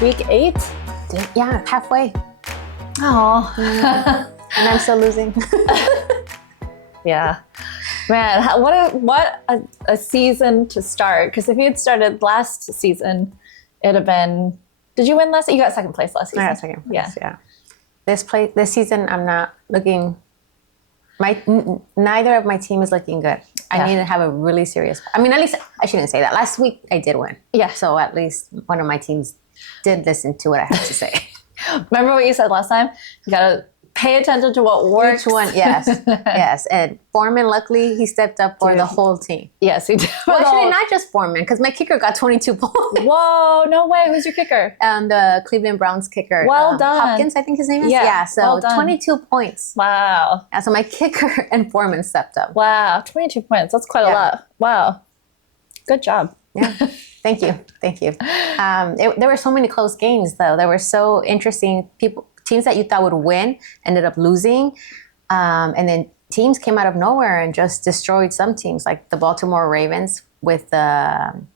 week 8? Yeah, halfway. Oh. And I'm still losing. Yeah. Man, what a season to start. Because if you had started last season, it'd have been... Did you win last? You got second place last season. I got second place, yeah. This season, I'm not looking... Neither of my team is looking good. I need to have a really serious... I mean, at least... I shouldn't say that. Last week, I did win. Yeah. So at least one of my teams did listen to what I had to say. Remember what you said last time? You got to pay attention to what works. Which one? Yes. Yes. And Foreman, luckily, he stepped up for the whole team. Yes, he did. Well, actually, not just Foreman, because my kicker got 22 points. Whoa, no way. Who's your kicker? The Cleveland Browns kicker. Well done. Hopkins, I think his name is. Yeah, so well 22 points. Wow. Yeah, so my kicker and Foreman stepped up. Wow, 22 points. That's quite a lot. Wow. Good job. Yeah. Thank you. Thank you. There were so many close games, though. They were so interesting. Teams that you thought would win ended up losing. And then teams came out of nowhere and just destroyed some teams, like the Baltimore Ravens with the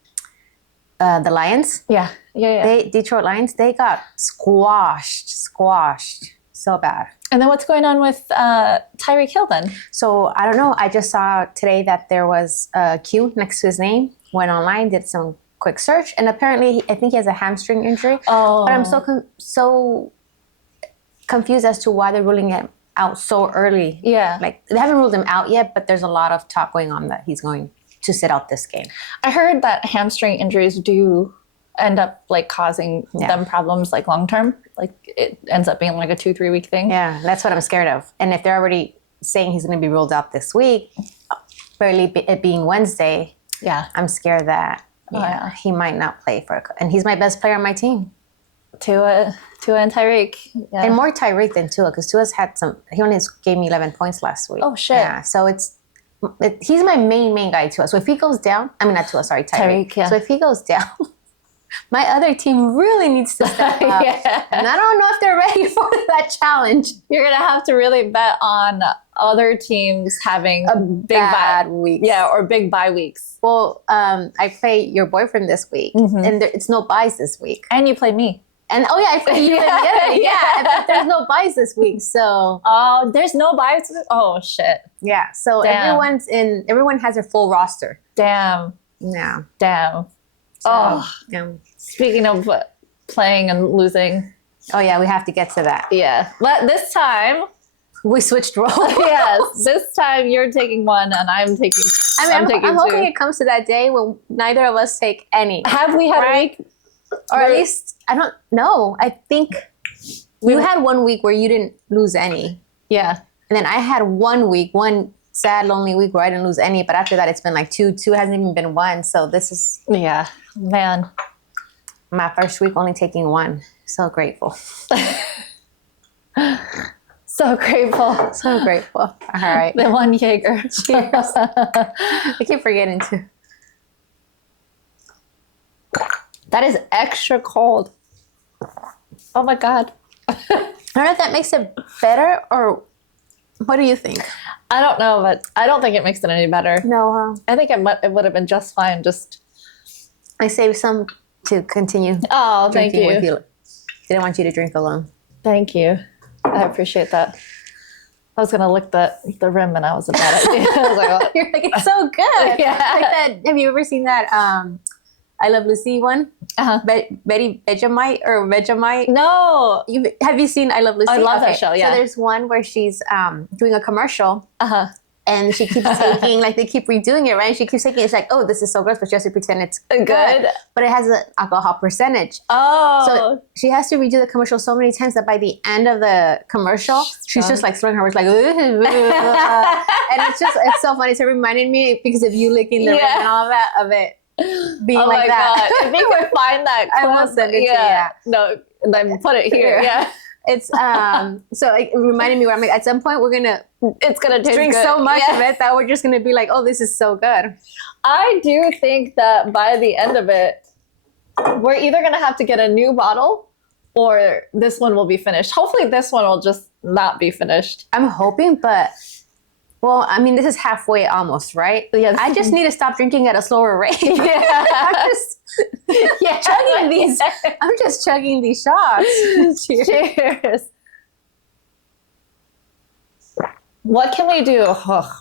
Lions. Yeah. Detroit Lions, they got squashed so bad. And then what's going on with Tyreek Hill then? So I don't know. I just saw today that there was a Q next to his name. Went online, did some quick search, and apparently I think he has a hamstring injury. Oh. But I'm so confused as to why they're ruling him out so early. Yeah. Like, they haven't ruled him out yet, but there's a lot of talk going on that he's going to sit out this game. I heard that hamstring injuries do end up like causing them problems like long term. Like it ends up being like a 2-3 week thing. Yeah, that's what I'm scared of. And if they're already saying he's going to be ruled out this week, barely it being Wednesday, I'm scared that he might not play and he's my best player on my team. Tua and Tyreek. Yeah. And more Tyreek than Tua, because Tua's had he only gave me 11 points last week. Oh, shit. Yeah, so he's my main guy, Tua. So if he goes down, not Tua, sorry, Tyreek. Yeah. So if he goes down, my other team really needs to step up. And I don't know if they're ready for that challenge. You're going to have to really bet on other teams having a big bad week. Yeah, or big bye weeks. Well, I play your boyfriend this week, and it's no buys this week. And you played me. And I played you. But there's no buys this week, so. Oh, there's no buys? Oh, shit. Yeah, so everyone has their full roster. Damn. Yeah. Damn. So, Speaking of playing and losing. Oh, yeah, we have to get to that. Yeah. This time. We switched roles. Yes. This time you're taking one and I'm taking I'm hoping it comes to that day when neither of us take any. Have we had a week? Or at least, I don't know. I think you had 1 week where you didn't lose any. Yeah. And then I had 1 week, one sad, lonely week where I didn't lose any. But after that, it's been like two. Two hasn't even been one. So this is... Yeah. Man. My first week only taking one. So grateful. So grateful. So grateful. All right. The one Jaeger. Cheers. I keep forgetting to. That is extra cold. Oh my God. I don't know if that makes it better, or what do you think? I don't know, but I don't think it makes it any better. No. I think it would have been just fine. I saved some to continue. Oh, thank you. With you. Didn't want you to drink alone. Thank you. I appreciate that. I was gonna lick the rim and I was about it. I was like, oh. You're like, it's so good. Yeah. Like that. Have you ever seen that I Love Lucy one? Betty Vegemite? No. Have you seen I Love Lucy? I love that show, yeah. So there's one where she's doing a commercial. And she keeps taking, like, they keep redoing it, right? And she keeps taking it. It's like, oh, this is so gross, but she has to pretend it's good. But it has an alcohol percentage. Oh. So she has to redo the commercial so many times that by the end of the commercial, she's just like slurring her words, like, and it's so funny. So it reminded me, because of you licking the rim and all that, of it being like that. God. If you could find that clip. I will send it to you. No, then put it here. Yeah. It's so it reminded me where I'm like, at some point it's gonna taste drink good. so much of it that we're just gonna be like, oh, this is so good. I do think that by the end of it, we're either gonna have to get a new bottle or this one will be finished. Hopefully this one will just not be finished. I'm hoping, but Well, I mean, this is halfway almost, right? Yes. I just need to stop drinking at a slower rate. Yeah. I'm just chugging these. I'm just chugging these shots. Cheers. Cheers. What can we do? Ugh.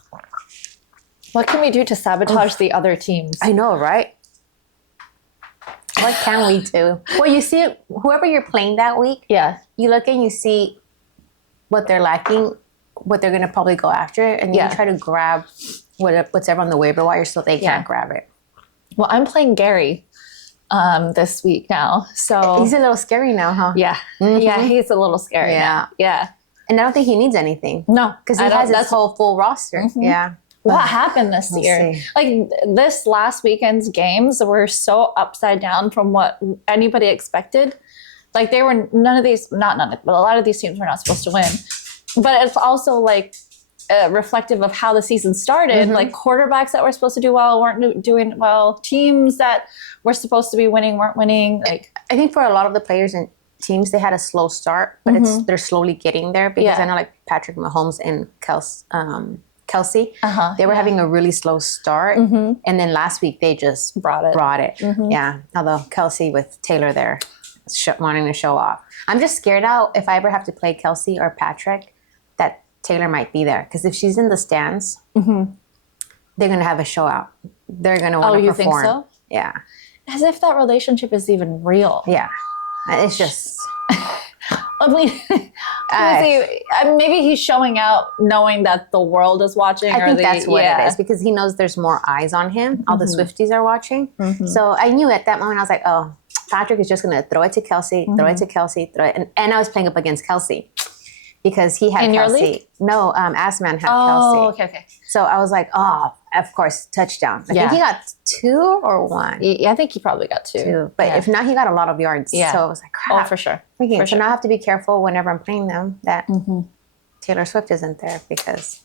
What can we do to sabotage the other teams? I know, right? What can we do? Well, you see, whoever you're playing that week, Yeah. you look and you see what they're lacking, what they're going to probably go after, and then you try to grab whatever on the waiver wire so they can't grab it. Well, I'm playing Gary this week now. So He's a little scary now, huh? yeah. Yeah, he's a little scary. Yeah. Now. Yeah. And I don't think he needs anything. No. Because he has his whole full roster. Yeah. What happened this year? see. Like this last weekend's games were so upside down from what anybody expected. Like they were not none, but a lot of these teams were not supposed to win. But it's also like reflective of how the season started. Like quarterbacks that were supposed to do well weren't doing well. Teams that were supposed to be winning weren't winning. Like I think for a lot of the players and teams, they had a slow start, but they're slowly getting there because I know like Patrick Mahomes and Kelsey, they were having a really slow start. And then last week they just brought it. Yeah. Although Kelsey with Taylor there wanting to show off. I'm just scared out if I ever have to play Kelsey or Patrick that Taylor might be there. Because if she's in the stands, they're going to have a show out. They're going to want to perform. Think so? Yeah. As if that relationship is even real. Yeah. It's just... I mean, maybe he's showing out knowing that the world is watching. I think that's what it is because he knows there's more eyes on him. All the Swifties are watching. So I knew at that moment, I was like, oh, Patrick is just going to throw it to Kelsey, throw it to Kelsey, throw it. And I was playing up against Kelsey because he had In Kelsey. Your league? No, Assman had Kelsey. Okay. So I was like, oh, of course, touchdown. I think he got 2 or 1. Yeah, I think he probably got 2. But if not, he got a lot of yards. Yeah. So I was like, crap. Oh, for sure. So now I have to be careful whenever I'm playing them that Taylor Swift isn't there because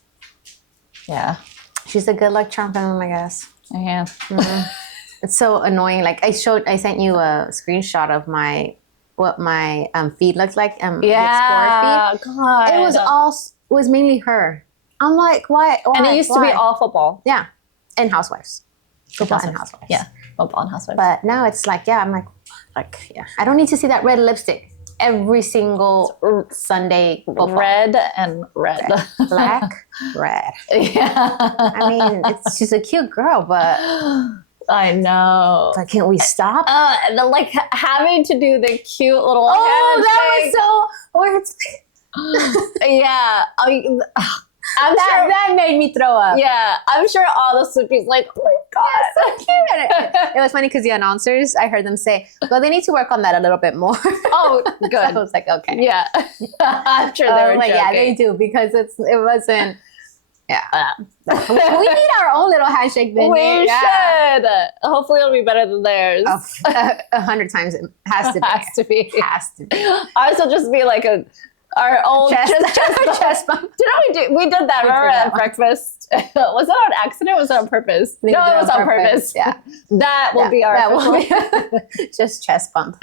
she's a good luck charm for them, I guess. Yeah. It's so annoying. Like I sent you a screenshot of what my feed looked like. God. It was mainly her. I'm like, why? And it used to be all football. Yeah. And housewives. Football and housewives. Yeah. Football and housewives. But now it's like, I'm like, I don't need to see that red lipstick every single Sunday football. Red and red. Black, red. Yeah. I mean, she's a cute girl, but I know. But can't we stop? Like having to do the cute little handshake. That was so yeah. That made me throw up. Yeah, I'm sure all the Swifties like, oh my God, so cute. It was funny because the announcers, I heard them say, well, they need to work on that a little bit more. Oh, good. So I was like, okay. Yeah. I'm sure they were like, joking. yeah, they do because it wasn't. Yeah. We need our own little handshake then. We should. Hopefully it'll be better than theirs. 100 times it has to be. Has to be. Has to be. Ours will just be like our old chest bump. We did that, remember, at breakfast? Was that on accident or was it on purpose? No, it was on purpose. Yeah. That will be our just chest bump.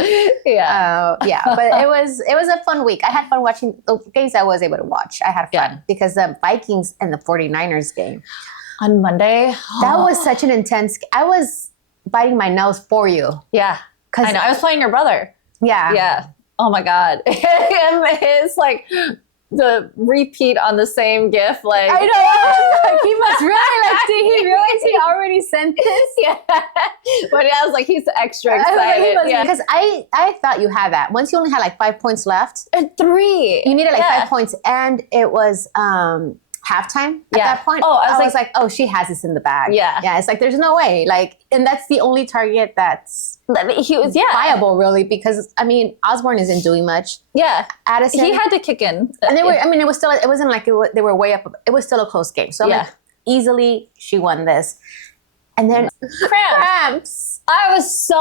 Yeah. But it was a fun week. I had fun watching the games I was able to watch. I had fun because the Vikings and the 49ers game. On Monday? That was such an intense... I was biting my nose for you. Yeah. I know. I was playing your brother. Yeah. Yeah. Oh my God. His like the repeat on the same GIF, like I know. Like, he must really like. Did he realize he already sent this? Yeah. But I was like, he's extra excited. Because I thought you had that. Once you only had like 5 points left. And 3. You needed like 5 points, and it was halftime at that point. Oh, I was like, oh, she has this in the bag. Yeah. Yeah. It's like there's no way. Like, and that's the only target that's viable, really, because I mean, Osborne isn't doing much. Yeah. Addison, he had to kick in. And they were. I mean, it was still. It wasn't like they were way up. It was still a close game. So like, easily she won this. And then cramps. I was so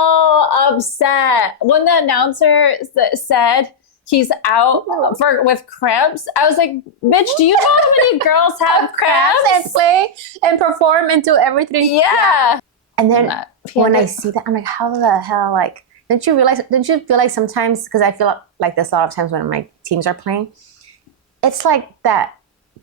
upset when the announcer said he's out with cramps. I was like, bitch, do you know how many girls have cramps? And play and perform and do everything. Yeah. And then when I see that, I'm like, how the hell, like, didn't you feel like sometimes, because I feel like this a lot of times when my teams are playing, it's like that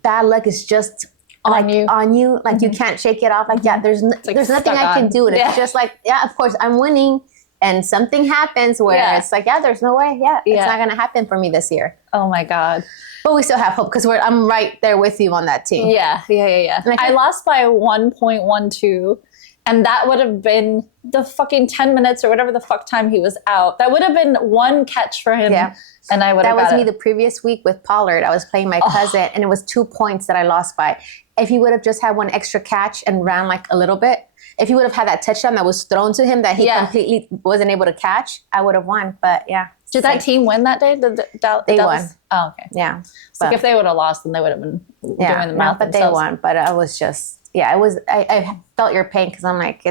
bad luck is just on you. on you, like you can't shake it off. Like, yeah, there's there's nothing I can do. And it's just like, yeah, of course I'm winning. And something happens where it's like, yeah, there's no way. Yeah, it's not going to happen for me this year. Oh my God. But we still have hope because I'm right there with you on that team. Yeah. I lost by 1.12. And that would have been the fucking 10 minutes or whatever the fuck time he was out. That would have been one catch for him. Yeah. And I would have got it. That was me the previous week with Pollard. I was playing my cousin and it was 2 points that I lost by. If he would have just had one extra catch and ran like a little bit, if he would have had that touchdown that was thrown to him that he completely wasn't able to catch, I would have won. But yeah. Did that team win that day? They won. Oh, okay. Yeah. So like if they would have lost, then they would have been doing the math but themselves. They won. But I was just... Yeah, I felt your pain because I'm like,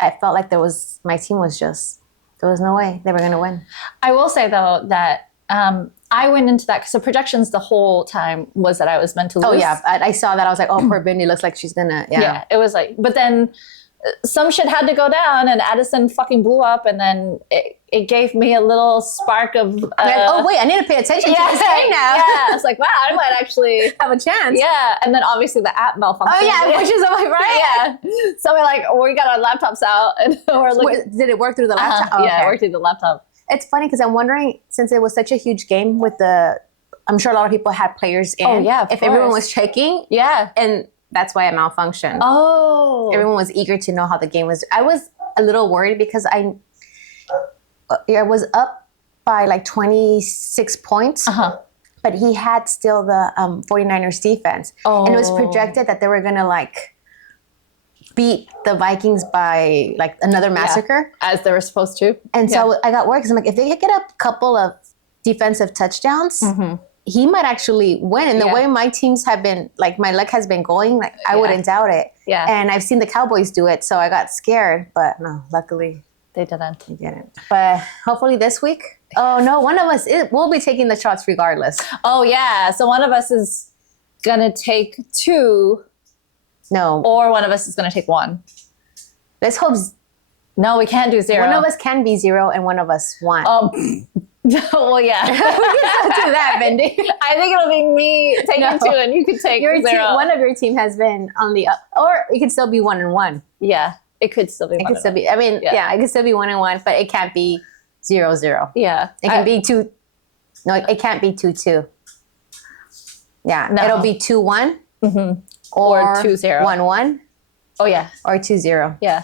I felt like my team was just, there was no way they were going to win. I will say though that I went into that because the projections the whole time was that I was meant to lose. Oh yeah, I saw that. I was like, oh, poor Bindi looks like she's going to, Yeah, it was like, but then some shit had to go down and Addison fucking blew up and then it gave me a little spark of... like, oh wait, I need to pay attention to this game now. Yeah, I was like, wow, I might actually... have a chance. Yeah, and then obviously the app malfunctioned. Oh yeah, which is like, right? Yeah. So we got our laptops out and we're looking... Did it work through the laptop? Oh, yeah, it worked through the laptop. It's funny because I'm wondering, since it was such a huge game with I'm sure a lot of people had players in. Oh yeah, if everyone was checking. Yeah. And that's why it malfunctioned. Oh. Everyone was eager to know how the game was. I was a little worried because I was up by like 26 points. But he had still the 49ers defense. Oh. And it was projected that they were going to like beat the Vikings by like another massacre. Yeah, as they were supposed to. And so I got worried because I'm like, if they could get a couple of defensive touchdowns, he might actually win. And the way my teams have been, like my luck has been going, like I wouldn't doubt it. Yeah. And I've seen the Cowboys do it, so I got scared. But no, luckily they didn't. They didn't. But hopefully this week. Oh no, one of us will be taking the shots regardless. Oh yeah, so one of us is gonna take 2. No. Or one of us is gonna take 1. Let's hope. No, we can't do 0. One of us can be 0 and one of us 1. Well, yeah. We can still do that, Bindi. I think it'll be me taking 2 and you can take 0. One of your team has been on the up, or it could still be 1 and 1. Yeah, it could still be. It could still be. I mean, it could still be 1 and 1, but it can't be 0-0. Yeah, it can be 2. No, it can't be 2-2. Yeah, no. It'll be 2-1 or 2-0. 1-1. Oh yeah, or 2-0. Yeah.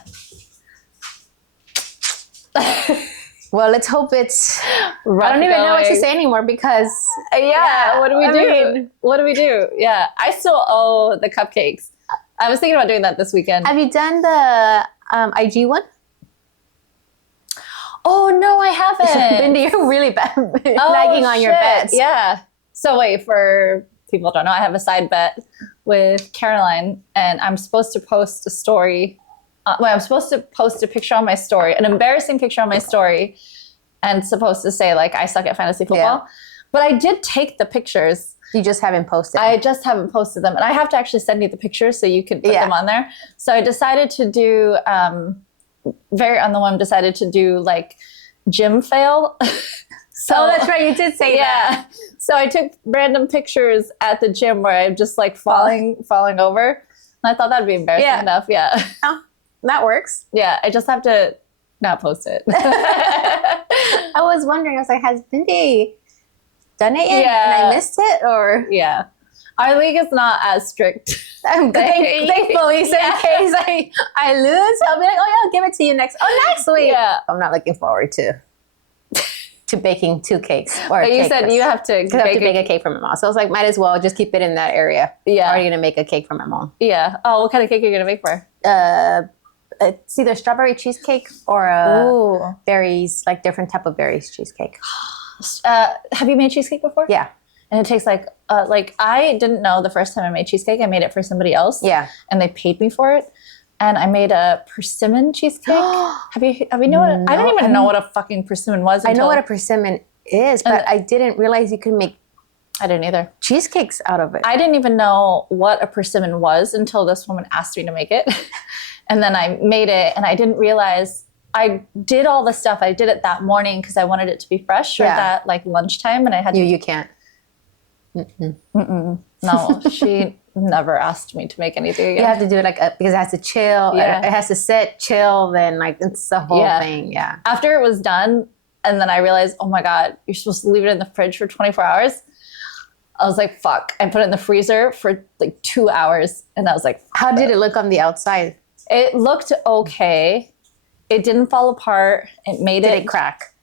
Well, let's hope it's... Rough I don't even know what to say anymore because... what do we do? What do we do? Yeah, I still owe the cupcakes. I was thinking about doing that this weekend. Have you done the IG one? Oh, no, I haven't. Bindi, you're really bad lagging on your bets. Yeah. So wait, for people who don't know, I have a side bet with Caroline, and I'm supposed to post a story... I'm supposed to post a picture on my story, an embarrassing picture on my story, and supposed to say, like, I suck at fantasy football. Yeah. But I did take the pictures. You just haven't posted. I just haven't posted them. And I have to actually send you the pictures so you can put them on there. So I decided to do, very on the whim, decided to do, like, gym fail. So that's right. You did say that. So I took random pictures at the gym where I'm just, like, falling over. And I thought that'd be embarrassing enough. Yeah. Oh. That works. Yeah, I just have to not post it. I was wondering, I was like, has Bindi done it yet? And I missed it? Or yeah. Our league is not as strict. Thankfully, so in case I lose, I'll be like, oh yeah, I'll give it to you next week. Yeah. I'm not looking forward to baking 2 cakes. But you said you have to bake a cake for my mom. So I was like, might as well just keep it in that area. Yeah. Or are you going to make a cake for my mom? Yeah. Oh, what kind of cake are you going to make for her? It's either strawberry cheesecake or berries, like different type of berries cheesecake. Have you made cheesecake before? Yeah. And it takes like I didn't know the first time I made cheesecake. I made it for somebody else. Yeah. And they paid me for it. And I made a persimmon cheesecake. Have you know what? I didn't even know what a fucking persimmon was. I know what a persimmon is, but I didn't realize you could make. I didn't either. Cheesecakes out of it. I didn't even know what a persimmon was until this woman asked me to make it. And then I made it, and I didn't realize I did all the stuff. I did it that morning because I wanted it to be fresh or that like lunchtime, and I had You can't. No, she never asked me to make anything You again. have to do it like because it has to chill. Yeah. It has to sit, chill. Then like it's the whole Yeah. thing. Yeah. After it was done, and then I realized, oh my God, you're supposed to leave it in the fridge for 24 hours. I was like, fuck. I put it in the freezer for like 2 hours. And I was like, How did it look on the outside? it looked okay. It didn't fall apart. It made Did it it crack?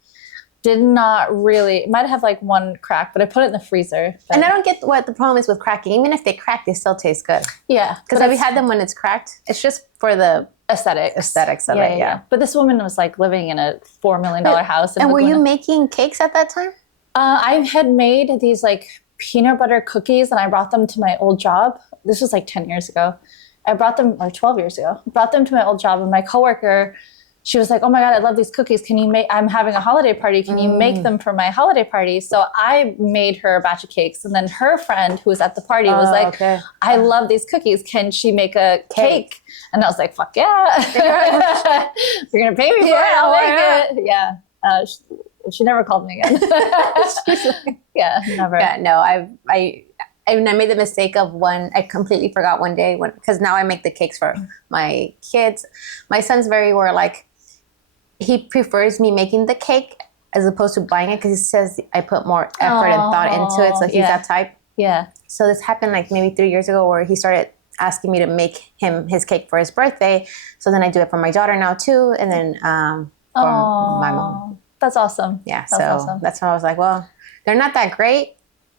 Did not really. It might have like one crack, but I put it in the freezer. But And I don't get what the problem is with cracking. Even if they crack, they still taste good. yeah, Because we had them when it's cracked. It's just for the aesthetics of it. Yeah. But this woman was like living in a $4 million house. And were you making cakes at that time? I had made these like peanut butter cookies, and I brought them to my old job. This was like 10 years ago. I brought them, or 12 years ago. Brought them to my old job, and my coworker, she was like, oh my God, I love these cookies. Can you make, I'm having a holiday party. Can you make them for my holiday party? So I made her a batch of cakes. And then her friend who was at the party was like, okay. I love these cookies. Can she make a cake? And I was like, fuck yeah. You're going to pay me for it. I'll make it. Yeah. She never called me again. Yeah, never. Yeah, no, I made the mistake of one. I completely forgot one day because now I make the cakes for my kids. My son's very like, he prefers me making the cake as opposed to buying it because he says I put more effort and thought into it. So he's that type. Yeah. So this happened like maybe 3 years ago where he started asking me to make him his cake for his birthday. So then I do it for my daughter now too. And then for my mom. That's awesome. Yeah. That's So awesome. that's when I was like, well, they're not that great.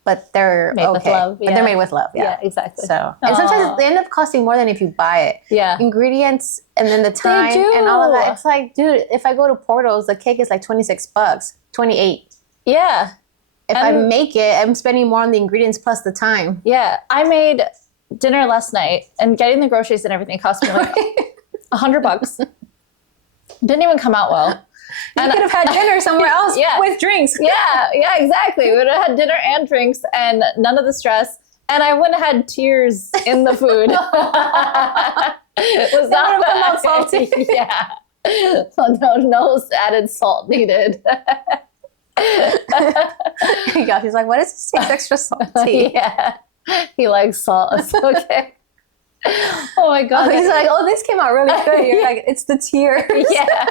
But they're Made with okay. love, But they're made with love. Yeah, exactly. So and sometimes they end up costing more than if you buy it. Yeah. Ingredients and then the time and all of that. It's like, dude, if I go to Porto's, the cake is like $26, 28. Yeah. If I make it, I'm spending more on the ingredients plus the time. Yeah. I made dinner last night, and getting the groceries and everything cost me like $100. Didn't even come out well. You could have had dinner somewhere else with drinks. Yeah, exactly. We would have had dinner and drinks and none of the stress. And I wouldn't have had tears in the food. It was not come out salty. Yeah. So no added salt needed. Yeah, he's like, what does this taste extra salty? Yeah. He likes salt. It's okay. Oh my God. He's like, oh, this came out really good. You're like, it's the tears. Yeah.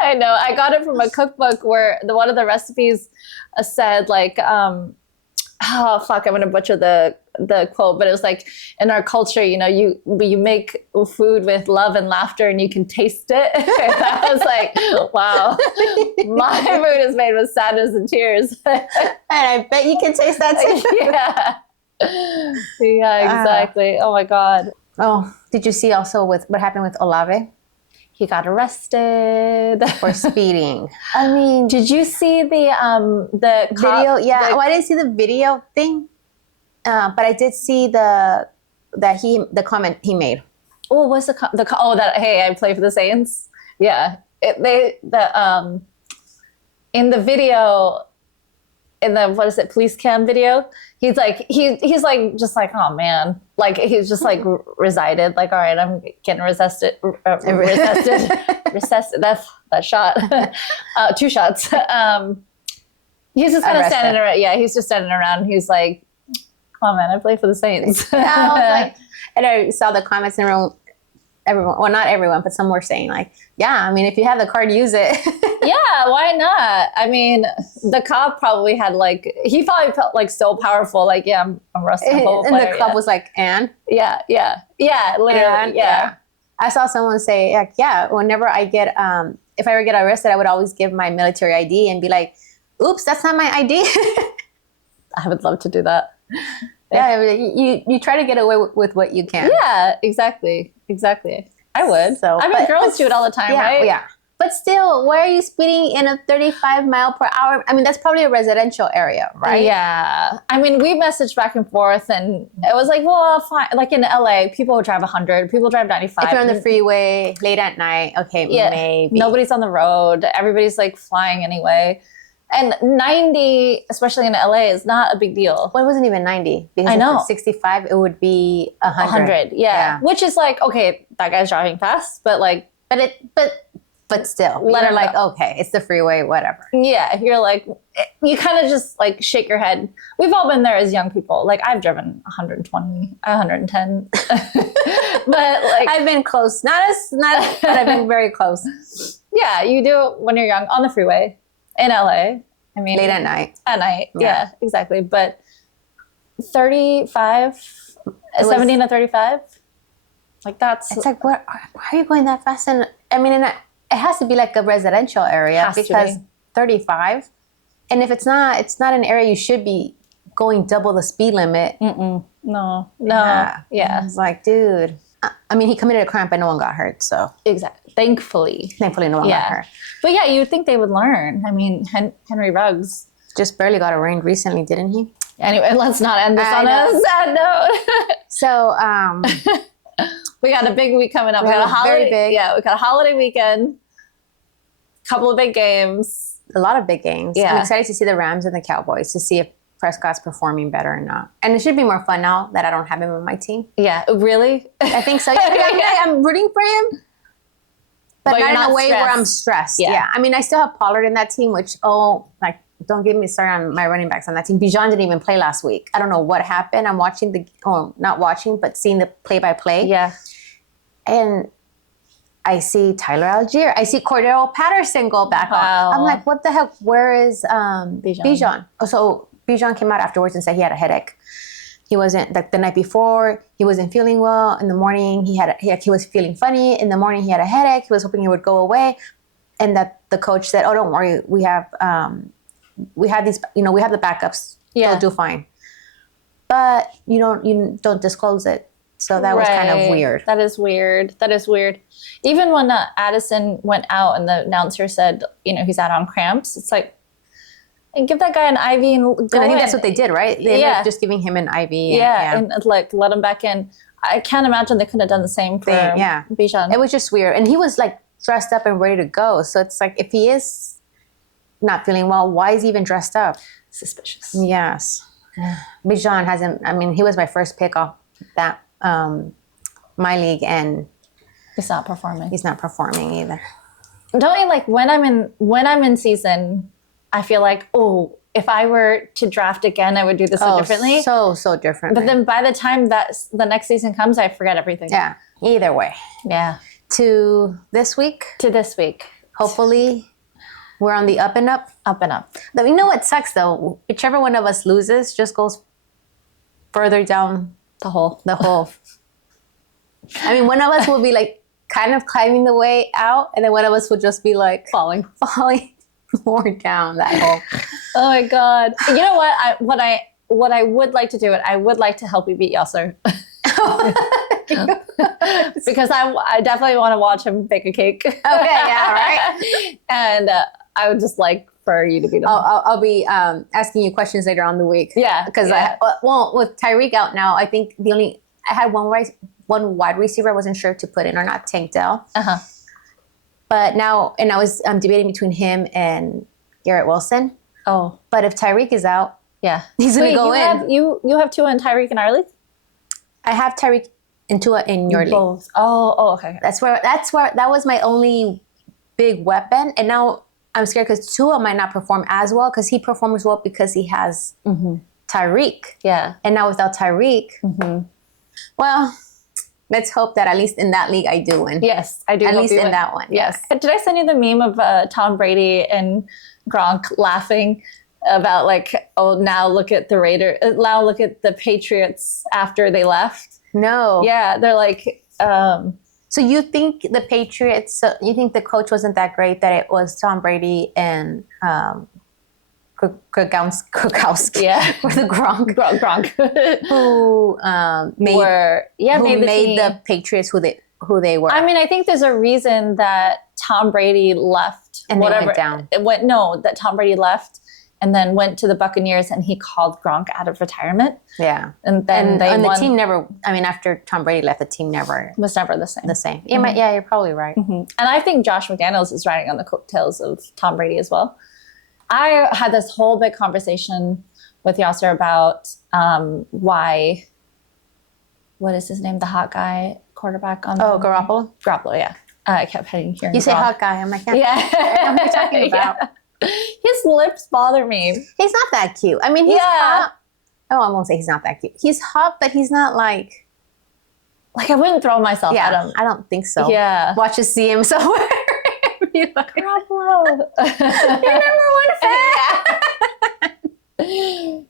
I know. I got it from a cookbook where one of the recipes said like, oh fuck, I'm gonna butcher the quote, but it was like, in our culture, you know, you make food with love and laughter, and you can taste it. And I was like, wow, my food is made with sadness and tears. And I bet you can taste that too. Yeah, exactly. Oh my God. Oh, did you see also with what happened with Olave? He got arrested For speeding. I mean, did you see the video? Yeah. Well, I didn't see the video thing, but I did see the comment he made. Oh, what's that? Hey, I play for the Saints. Yeah, in the video, in the what is it, police cam video? He's like just like, oh man, like he's just like resided, like, all right, I'm getting resisted. That's that shot. 2 shots. He's just kind of standing around. Yeah, he's just standing around. He's like, come on, man, I play for the Saints. I was like, and I saw the comments in everyone, well, not everyone, but some were saying like, yeah, I mean, if you have the card, use it. Yeah, why not? I mean, the cop probably had like, he probably felt like so powerful, like, yeah, I'm arresting the whole player. And the cop was like, and? Yeah, literally, And, yeah. I saw someone say, like, yeah, whenever I get, if I ever get arrested, I would always give my military ID and be like, oops, that's not my ID. I would love to do that. Yeah, you try to get away with what you can. Yeah, exactly. I would. So, I mean, girls do it all the time, right? Yeah. But still, why are you speeding in a 35 mile per hour? I mean, that's probably a residential area, right? Yeah. I mean, we messaged back and forth, and it was like, well, fine. Like in LA, people drive 100, people drive 95. If you're on the freeway late at night, okay, maybe. Nobody's on the road. Everybody's like flying anyway. And 90, especially in LA, is not a big deal. Well, it wasn't even 90. Because I know. If it's 65, it would be 100. 100, yeah. Which is like, okay, that guy's driving fast, but like, But But still, Let you're him like, go. okay, it's the freeway, whatever. Yeah, you're like, you kind of just like shake your head. We've all been there as young people. Like I've driven 120, 110, but like I've been close, not, but I've been very close. yeah, you do it when you're young on the freeway in LA. I mean, Late at night. At night, yeah, exactly. But 35, 17 to 35, like that's. It's like, why are you going that fast? And I mean, it has to be like a residential area because 35. And if it's not an area you should be going double the speed limit. No. Yeah. It's like, dude. I mean, he committed a crime, but no one got hurt. So exactly. Thankfully, no one got hurt. But yeah, you'd think they would learn. I mean, Henry Ruggs just barely got arraigned recently, didn't he? Anyway, let's not end this on a sad note. So, we got a big week coming up. We got a holiday. Very big. Yeah, we got a holiday weekend. Couple of big games. A lot of big games. Yeah. I'm excited to see the Rams and the Cowboys to see if Prescott's performing better or not. And it should be more fun now that I don't have him on my team. Yeah, really? I think so. Yeah, I'm rooting for him. But not in a way where I'm stressed. Yeah. I mean, I still have Pollard in that team, which, don't get me started on my running backs on that team. Bijan didn't even play last week. I don't know what happened. I'm watching not watching, but seeing the play-by-play. Yeah. And I see Tyler Algier. I see Cordero Patterson go back on. I'm like, what the heck? Where is Bijan? Oh, so Bijan came out afterwards and said he had a headache. He wasn't, like the night before, he wasn't feeling well. In the morning, he was feeling funny. In the morning, he had a headache. He was hoping it would go away. And that the coach said, oh, don't worry. We have these, we have the backups. Yeah. They'll do fine. But you don't disclose it. So that was kind of weird. That is weird. Even when Addison went out and the announcer said, he's out on cramps, it's like, give that guy an IV and go I think that's what they did, right? They ended up just giving him an IV. And like let him back in. I can't imagine they couldn't have done the same for Bijan. It was just weird. And he was like dressed up and ready to go. So it's like, if he is not feeling well, why is he even dressed up? Suspicious. Yes. Bijan hasn't, he was my first pick off that my league, and he's not performing. He's not performing either. Don't you like when I'm in season, I feel like, oh, if I were to draft again, I would do this so differently. So different. But then by the time that the next season comes, I forget everything. Yeah. Either way. Yeah. To this week. Hopefully we're on the up and up. Up and up. You know what sucks though? Whichever one of us loses just goes further down the hole. I mean, one of us will be like kind of climbing the way out, and then one of us will just be like falling more down that hole. Oh my God! You know what? What I would like to do I would like to help you beat Yasser. Because I definitely want to watch him bake a cake. Okay, yeah, right. And I would just like for you to beat him. I'll be asking you questions later on the week. Yeah, because with Tyreek out now, I think I had one wide receiver I wasn't sure to put in or not, Tank Dell. But now, and I was debating between him and Garrett Wilson. Oh, but if Tyreek is out, he's gonna go in. You have Tua and Tyreek in our league? I have Tyreek and Tua in your league. Both. Oh, okay. That was my only big weapon, and now I'm scared because Tua might not perform as well because he performs well because he has Tyreek. Yeah. And now without Tyreek, well, let's hope that at least in that league I do win. Yes, I do. At least in that one. Yes. Did I send you the meme of Tom Brady and Gronk laughing about like, oh, now look at the Raiders. Now look at the Patriots after they left. No. Yeah, they're like. So you think the Patriots? You think the coach wasn't that great? That it was Tom Brady and Gronkowski, or the Gronk, who made the Patriots who they were. I mean, I think there's a reason that Tom Brady left and went down. That Tom Brady left and then went to the Buccaneers and he called Gronk out of retirement. Yeah, and then the team never. I mean, after Tom Brady left, the team was never the same. Yeah, you're probably right. And I think Josh McDaniels is riding on the coattails of Tom Brady as well. I had this whole big conversation with Yasser about why. What is his name? The hot guy quarterback on. Garoppolo. Garoppolo, yeah. I kept hearing here. You say Hawkeye. I'm like, Yeah. what am I talking about? Yeah. His lips bother me. He's not that cute. I mean, he's hot. Oh, I won't say he's not that cute. He's hot, but he's not like I wouldn't throw myself at him. I don't think so. Yeah. Watch us see him somewhere. Garoppolo. Your number one fan.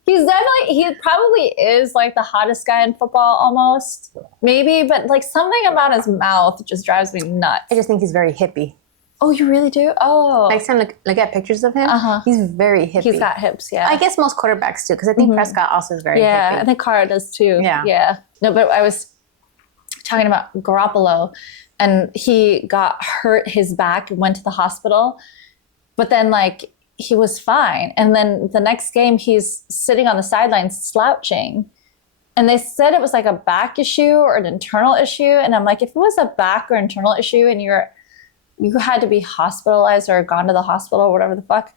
He's definitely, he probably is like the hottest guy in football almost. Maybe, but like something about his mouth just drives me nuts. I just think he's very hippie. Oh, you really do? Oh. Next time look at pictures of him. He's very hippie. He's got hips, yeah. I guess most quarterbacks do, because I think Prescott also is very hippie. Yeah, I think Carr does too. Yeah. No, but I was talking about Garoppolo, and he got hurt his back and went to the hospital. But then like he was fine. And then the next game he's sitting on the sidelines slouching. And they said it was like a back issue or an internal issue. And I'm like, if it was a back or internal issue and you had to be hospitalized or gone to the hospital or whatever the fuck,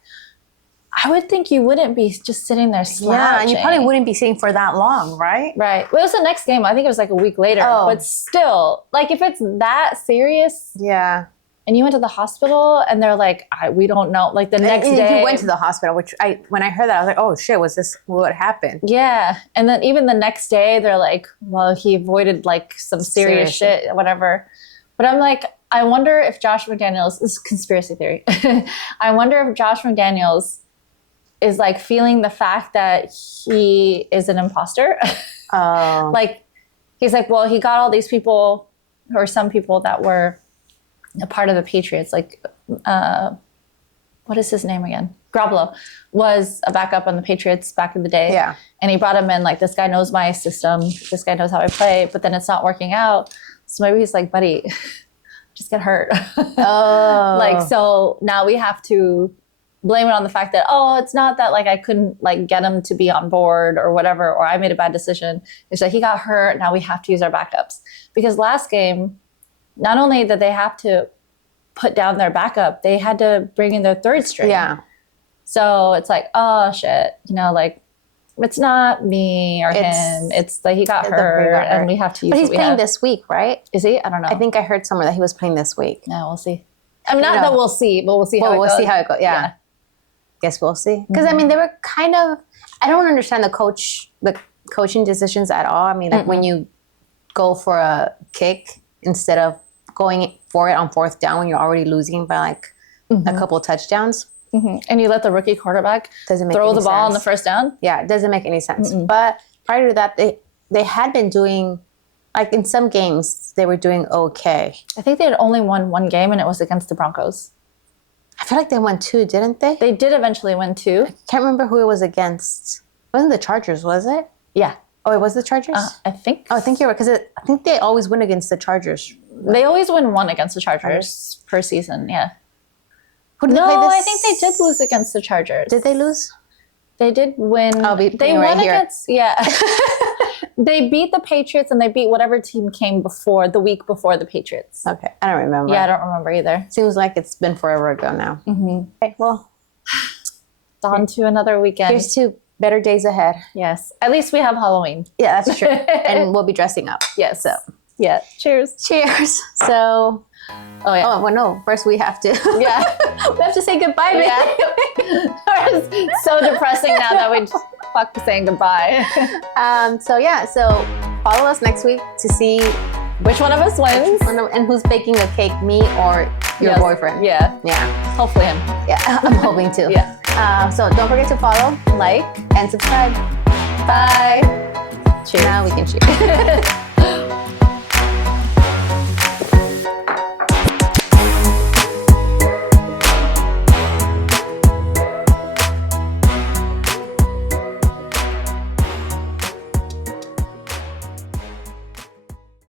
I would think you wouldn't be just sitting there slouching. Yeah, and you probably wouldn't be sitting for that long, right? Right. Well, it was the next game. I think it was like a week later. Oh. But still, like if it's that serious, Yeah. and you went to the hospital and they're like, we don't know. Like the next day. You went to the hospital, which when I heard that, I was like, oh shit, was this what happened? Yeah. And then even the next day, they're like, well, he avoided like some serious shit, whatever. But I'm like, I wonder if Josh McDaniels, this is conspiracy theory. I wonder if Josh McDaniels is like feeling the fact that he is an imposter. Oh. Like, he's like, well, he got all these people or some people that were a part of the Patriots, like, what is his name again? Garoppolo was a backup on the Patriots back in the day. Yeah. And he brought him in like, this guy knows my system. This guy knows how I play. But then it's not working out. So maybe he's like, buddy, just get hurt. Oh. Like, so now we have to blame it on the fact that, oh, it's not that like I couldn't like get him to be on board or whatever, or I made a bad decision. It's that he got hurt. Now we have to use our backups. Because last game, not only did they have to put down their backup, they had to bring in their third string. Yeah. So it's like, oh shit, like it's not me or him. It's like he got hurt and we have to use. But he's playing this week, right? Is he? I don't know. I think I heard somewhere that he was playing this week. No, we'll see. I mean, not that we'll see, but we'll see how it goes. We'll see how it goes. Yeah. Guess we'll see. Because I mean, they were kind of. I don't understand the coaching decisions at all. I mean, like when you go for a kick instead of going for it on fourth down when you're already losing by like a couple of touchdowns. And you let the rookie quarterback throw the ball on the first down? Yeah, it doesn't make any sense. But prior to that, they had been doing, like in some games, they were doing okay. I think they had only won one game, and it was against the Broncos. I feel like they won 2, didn't they? They did eventually win 2. I can't remember who it was against. It wasn't the Chargers, was it? Yeah. Oh, it was the Chargers? I think. Oh, I think you're right, because I think they always win against the Chargers. They always win one against the Chargers per season, yeah. Who did they play this? I think they did lose against the Chargers. Did they lose? They did win. They won against, they beat the Patriots and they beat whatever team came the week before the Patriots. Okay, I don't remember. Yeah, I don't remember either. Seems like it's been forever ago now. Okay, well. It's on to another weekend. Here's to better days ahead. Yes. At least we have Halloween. Yeah, that's true. And we'll be dressing up. Yes. So. Yeah. Cheers. Cheers. So. Oh, yeah. Oh, well, no. First, we have to. Yeah. We have to say goodbye, baby. Yeah. It's so depressing now that we just fuck saying goodbye. So follow us next week to see which one of us wins. And who's baking a cake, me or your boyfriend. Yeah. Yeah. Hopefully him. Yeah, I'm hoping to. Yeah. So don't forget to follow, like, and subscribe. Bye. Cheers. Now we can cheers.